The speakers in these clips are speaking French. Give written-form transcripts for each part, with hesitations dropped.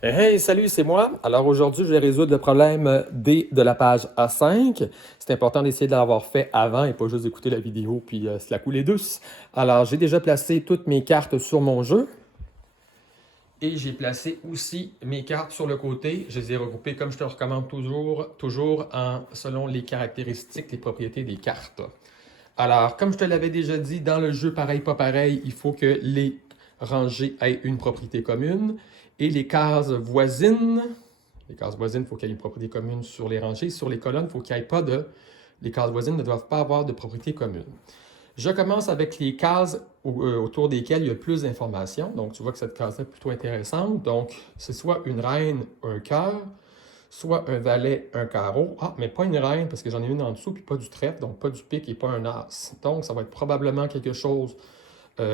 Hey, salut, c'est moi. Alors aujourd'hui, je vais résoudre le problème D de la page A5. C'est important d'essayer de l'avoir fait avant et pas juste d'écouter la vidéo puis se la couler douce. Alors, j'ai déjà placé toutes mes cartes sur mon jeu. Et j'ai placé aussi mes cartes sur le côté. Je les ai regroupées comme je te le recommande toujours selon les caractéristiques, les propriétés des cartes. Alors, comme je te l'avais déjà dit, dans le jeu pareil, pas pareil, il faut que les rangées aient une propriété commune. Et les cases voisines, il faut qu'il y ait une propriété commune sur les rangées. Sur les colonnes, il faut qu'il n'y ait pas de... Les cases voisines ne doivent pas avoir de propriété commune. Je commence avec les cases autour desquelles il y a plus d'informations. Donc, tu vois que cette case-là est plutôt intéressante. Donc, c'est soit une reine, un cœur, soit un valet, un carreau. Ah, mais pas une reine, parce que j'en ai une en dessous, puis pas du trèfle, donc pas du pique et pas un as. Donc, ça va être probablement quelque chose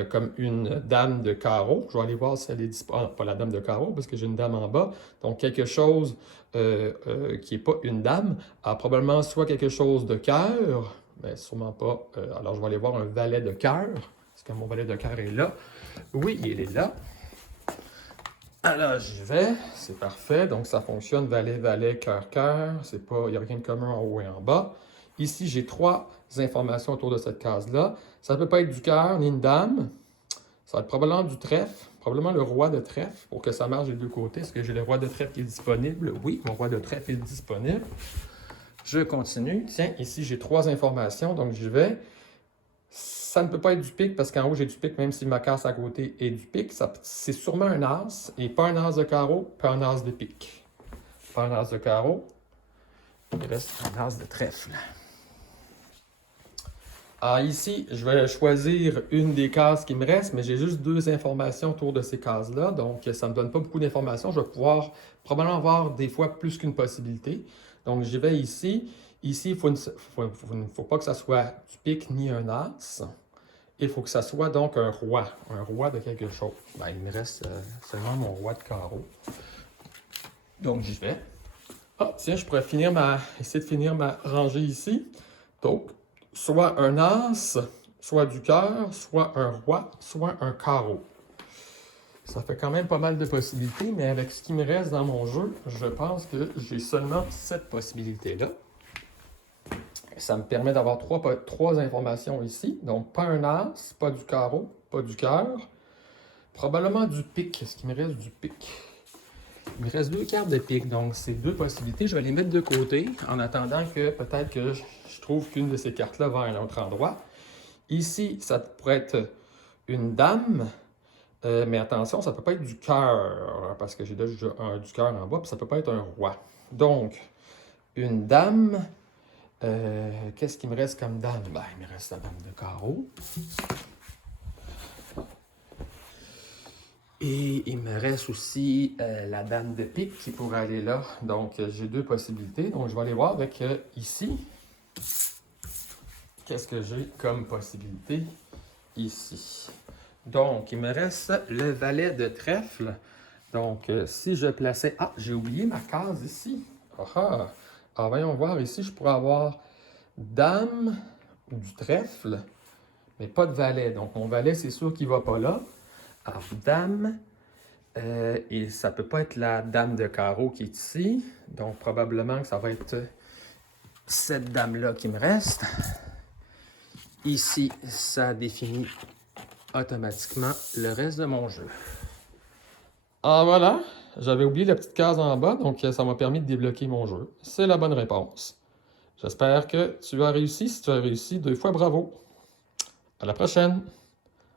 comme une dame de carreau. Je vais aller voir si elle est disponible. Ah, pas la dame de carreau, parce que j'ai une dame en bas. Donc, quelque chose qui n'est pas une dame a probablement soit quelque chose de cœur, mais sûrement pas. Alors, je vais aller voir un valet de cœur. Est-ce que mon valet de cœur est là? Oui, il est là. Alors, j'y vais. C'est parfait. Donc, ça fonctionne. Valet, valet, cœur, cœur. Il n'y a rien de commun en haut et en bas. Ici, j'ai trois informations autour de cette case-là. Ça ne peut pas être du cœur ni une dame. Ça va être probablement du trèfle, probablement le roi de trèfle, pour que ça marche des deux côtés. Est-ce que j'ai le roi de trèfle qui est disponible? Oui, mon roi de trèfle est disponible. Je continue. Tiens, ici, j'ai trois informations, donc j'y vais. Ça ne peut pas être du pique, parce qu'en haut, j'ai du pique, même si ma case à côté est du pique. C'est sûrement un as, et pas un as de carreau, pas un as de pique. Pas un as de carreau. Il reste un as de trèfle. Alors ici, je vais choisir une des cases qui me reste, mais j'ai juste deux informations autour de ces cases-là, donc ça ne me donne pas beaucoup d'informations. Je vais pouvoir probablement avoir des fois plus qu'une possibilité. Donc j'y vais ici. Ici, il ne faut pas que ça soit du pique ni un as. Il faut que ça soit donc un roi de quelque chose. Ben, il me reste seulement mon roi de carreau. Donc j'y vais. Ah, tiens, je pourrais essayer de finir ma rangée ici. Donc, soit un as, soit du cœur, soit un roi, soit un carreau. Ça fait quand même pas mal de possibilités, mais avec ce qui me reste dans mon jeu, je pense que j'ai seulement cette possibilité-là. Ça me permet d'avoir trois informations ici. Donc, pas un as, pas du carreau, pas du cœur. Probablement du pique. Est-ce qu'il me reste du pique? Il me reste deux cartes de pique, donc c'est deux possibilités. Je vais les mettre de côté en attendant que peut-être que je trouve qu'une de ces cartes-là va à un autre endroit. Ici, ça pourrait être une dame, mais attention, ça ne peut pas être du cœur, parce que j'ai déjà du cœur en bas, puis ça ne peut pas être un roi. Donc, une dame, qu'est-ce qu'il me reste comme dame? Ben, il me reste la dame de carreau. Et il me reste aussi la dame de pique qui pourrait aller là. Donc, j'ai deux possibilités. Donc, je vais aller voir avec ici. Qu'est-ce que j'ai comme possibilité ici? Donc, il me reste le valet de trèfle. Donc, si je plaçais... Ah, j'ai oublié ma case ici. Ah, alors, voyons voir ici. Je pourrais avoir dame du trèfle, mais pas de valet. Donc, mon valet, c'est sûr qu'il ne va pas là. Alors, dame, et ça ne peut pas être la dame de carreau qui est ici. Donc, probablement que ça va être cette dame-là qui me reste. Ici, ça définit automatiquement le reste de mon jeu. Ah voilà, j'avais oublié la petite case en bas, donc ça m'a permis de débloquer mon jeu. C'est la bonne réponse. J'espère que tu as réussi. Si tu as réussi, 2 fois bravo. À la prochaine!